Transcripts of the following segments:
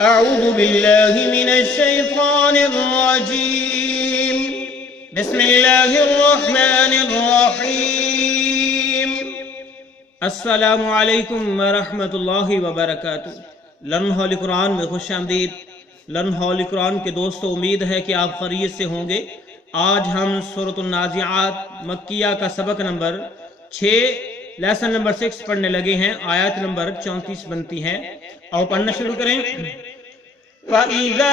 अऊज़ु बिल्लाहि मिनश शैतानिर रजीम। बिस्मिल्लाहिर रहमानिर रहीम। अस्सलामु अलैकुम व रहमतुल्लाहि व बरकातुहू। लम्हा कुरान में खुश आमदीद। लम्हा कुरान के दोस्तों, उम्मीद है कि आप खैरियत से होंगे। आज हम सूरह तुन नाज़िआत मक्किया का सबक नंबर 6 लेसन नंबर 6 पढ़ने लगे हैं। आयत नंबर 34 बनती है और पढ़ना शुरू करें। फ़इज़ा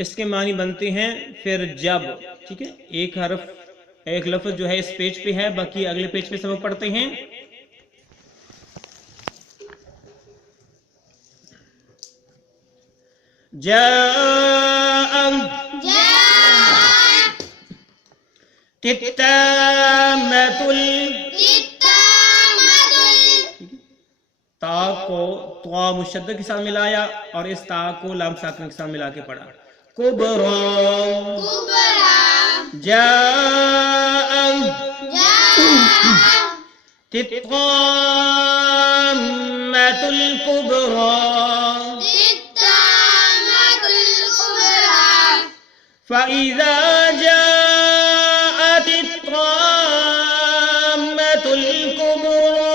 इसके मानी बनते हैं फिर जब। ठीक है, एक हरफ एक लफ्ज जो है इस पेज पे है, बाकी अगले पेज पे सबक पढ़ते हैं। ता को त्वा मुशद्दद के साथ मिलाया और इस ता को लाम साकिन के साथ मिला के पढ़ा। कुबरा तित्ताम्मतुल कुबरा फ़इज़ा जाअतित ताम्मतुल कुबरा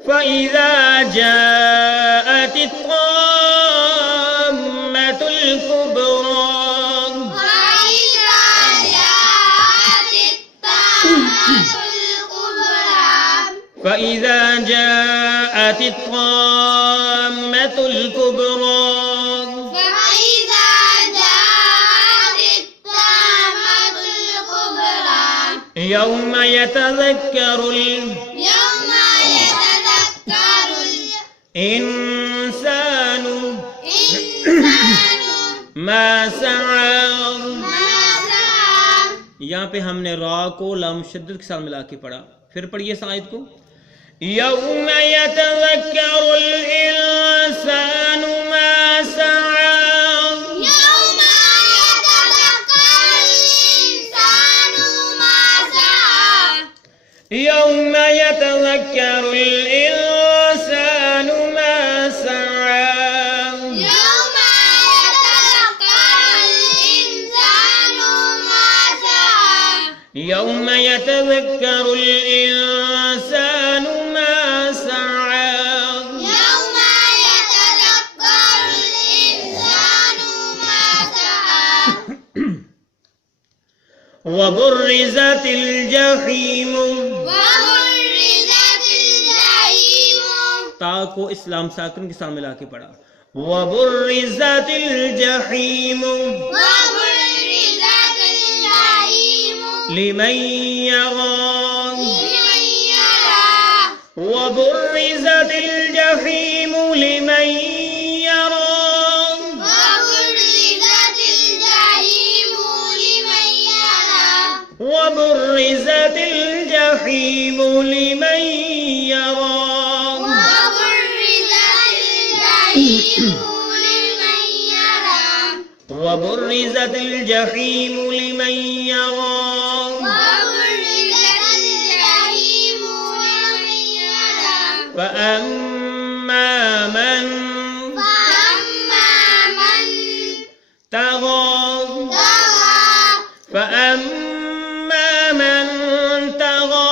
फ़इज़ा जाअतित ताम्मतुल कुबरा फ़इज़ा जाअतित ताम्मतुल कुबरा यौम यतज़क्करुल इंसानु मा सआ। यहाँ पे हमने रा को लाम शद्दद के साथ मिला के पढ़ा। फिर पढ़िए इस आयत को। यौम यतज़क्करुल इंसानु मा सआ यौम यतज़क्करुल इंसानु मा सआ यौम यतज़क्करुल इंसानु मा सआ व बुर्रिज़तिल जहीम ता को इस्लाम साकिन के साथ मिला के पढ़ा। व बुर्रिज़तिल जहीम लिमन यरा व बुर्रिज़तिल जहीम लिमन यरा व बुर्रिज़तिल जहीम लिमन यरा वबुर्रिज़तिल जहीम लिमन यरा फ़अम्मा मन तग़ा फ़अम्मा मन तग़ा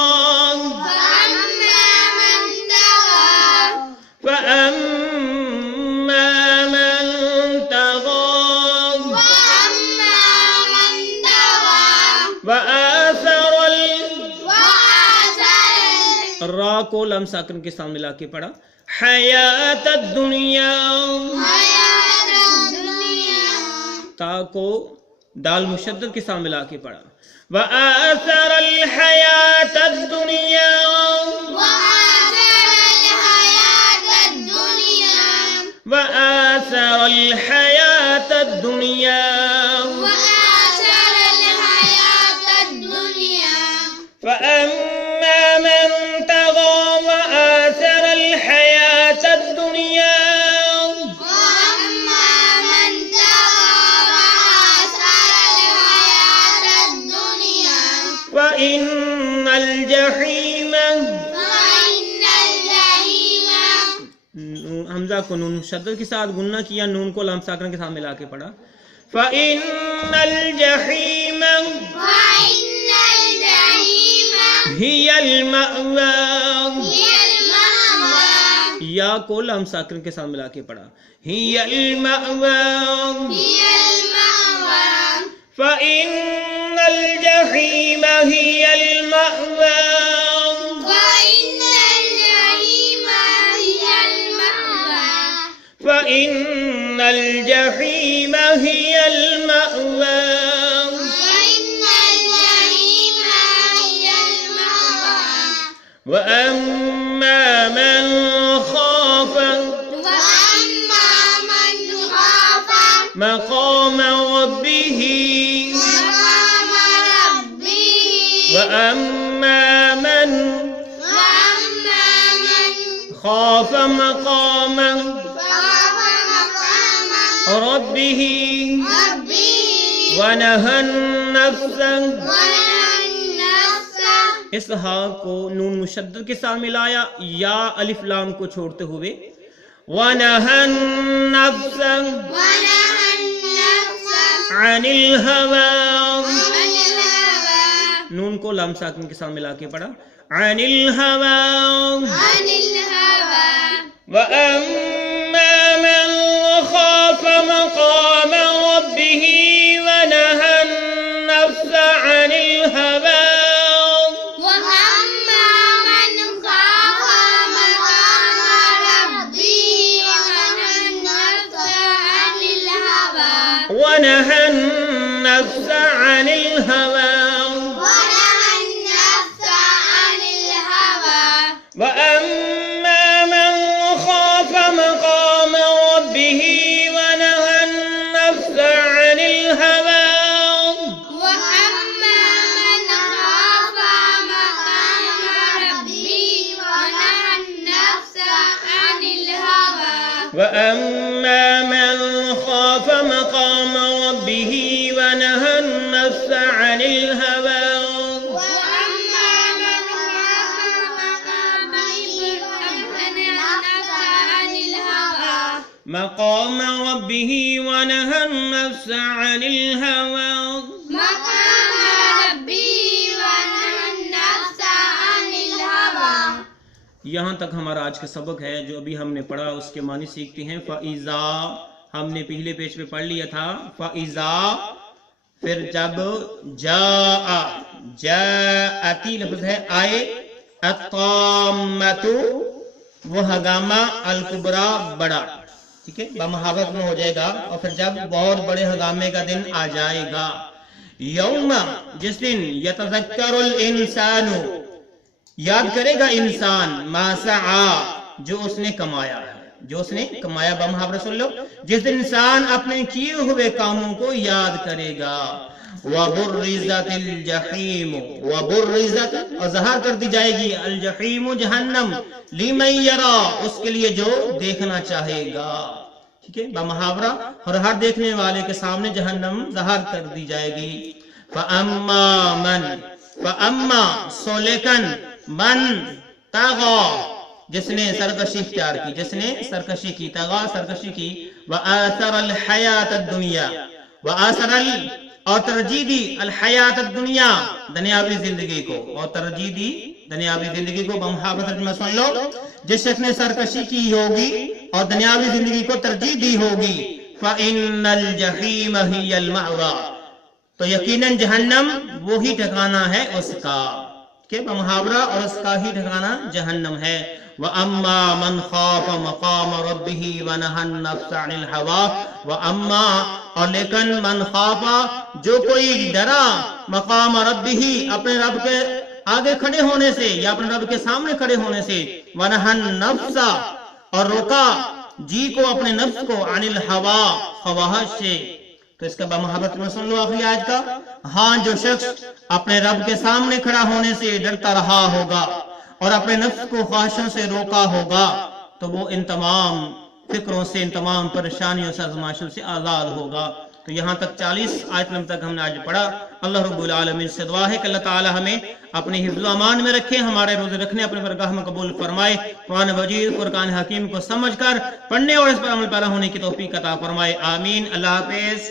रा को लम साकिन के साथ मिला के पढ़ा। हयात दुनिया ता को दाल मुशद्दद के साथ मिला के पढ़ा। व आसरल हयात दुनिया व आसरल हयात दुनिया फ़अम्मा मन तग़ा व आसरल हयात दुनिया हामजा को नून शद्दत के साथ गुन्ना किया, नून को लाम साकिन के साथ मिला के पढ़ा। फ़इन्नल जहीम हियल मअवा, या को लाम साकिन के साथ मिला के पढ़ा। हियल मअवा फ़इन्नल जहीम हियल मअवा, फ़इन्नल जहीम हियल मअवा, वअम्मा मन खाफ मक़ाम रब्बिही, वअम्मा मन खाफ मक़ाम रब्बिही वनहन नफ्स, इस हा को नून मुशद्दद के साथ मिलाया, या अलिफ लाम को छोड़ते हुए। वनहन नफ्स अनिल हवा, नून को लाम साकिन के साथ मिला के पढ़ा। अनिल हवा वअम्मा मन खाफ मक़ाम रब्बिही वनहन नफ्स अनिल हवा, ونهى النفس عن الهوى وأما من خاف مقام ربه ونهى النفس عن الهوى وأما من خاف مقام ربه ونهى النفس عن الهوى مقام ربه ونهى النفس عن الهوى यहाँ तक हमारा आज का सबक है। जो अभी हमने पढ़ा उसके मानी सीखते हैं। फ़इज़ा हमने पहले पेज पे पढ़ लिया था। फ़इज़ा फिर जब जाअती लफ्ज़ है आए, अत्ताम्मतु वो हगामा, अल कुबरा बड़ा, ठीक है, बमुहावत में हो जाएगा। और फिर जब बहुत बड़े हगामे का दिन आ जाएगा, यौमा जिस दिन, यतज़क्करुल इंसानु याद करेगा इंसान, मासआ जो उसने कमाया, जो उसने कमाया, बमुहावत सुन लो, जिस दिन इंसान अपने किए हुए कामों को याद करेगा। वबुर्रिज़तिल जहीम, वबुर्रिज़त और ज़हर कर दी जाएगी, अल जहीम जहन्नम, लिमन यरा उसके लिए जो देखना चाहेगा, ठीक है, बमुहावरा, और हर देखने वाले के सामने जहन्नम ज़हर कर दी जाएगी। फ़अम्मा मन, फ़अम्मा सो लेकिन, मन तगा जिसने सरकशी इख्तियार की, जिसने सरकशी की, तगा सरकशी की, व आसरल हयात दुनिया, व आसरल और तरजीह दी अल हयात दुनिया दुनियावी जिंदगी को, और तरजीह दी दुनियावी जिंदगी को। बमुहावत में सुन लो, जिस शख्स ने सरकशी की होगी और दुनियावी जिंदगी को तरजीह दी होगी, फ़इन्नल जहीम हियल मअवा तो यकीनन जहन्नम वो ही ठिकाना है उसका, के मुहावरा, और उसका ही ठिकाना जहन्नम है। व अम्मा मन खाफ मकाम रब्बिही व नहन नफ्स अनिल हवा, व अम्मा और लेकिन मन खाफा जो कोई डरा, मकाम रब्बिही अपने रब के आगे खड़े होने से या अपने रब के सामने खड़े होने से, व नहन नफ्सा और रोका जी को, अपने नफ्स को, अनिल हवा ख्वाहिश से। तो इसका बमुहावत में सुन लो आखिरी आयत का। हाँ, जो शख्स अपने रब के सामने खड़ा होने से डरता रहा होगा और अपने नफ्स को ख्वाहिशों से रोका होगा, तो वो इन तमाम फिक्रों से, इन तमाम परेशानियों से, आज़माइशों से आज़ाद होगा। तो यहाँ तक 40 आयत नंबर तक हमने आज पढ़ा। अल्लाह रब्बुल आलमीन से दुआ है कि अल्लाह ताला हमें अपने हिफ्ज़ व अमान में रखे, हमारे रोजे रखने अपने बरगाह में कबूल फरमाए। कुरान मजीद फुरकान हकीम को समझकर पढ़ने और इस पर अमल पैरा होने की तौफीक अता फरमाए। आमीन। अल्लाह हाफिज़।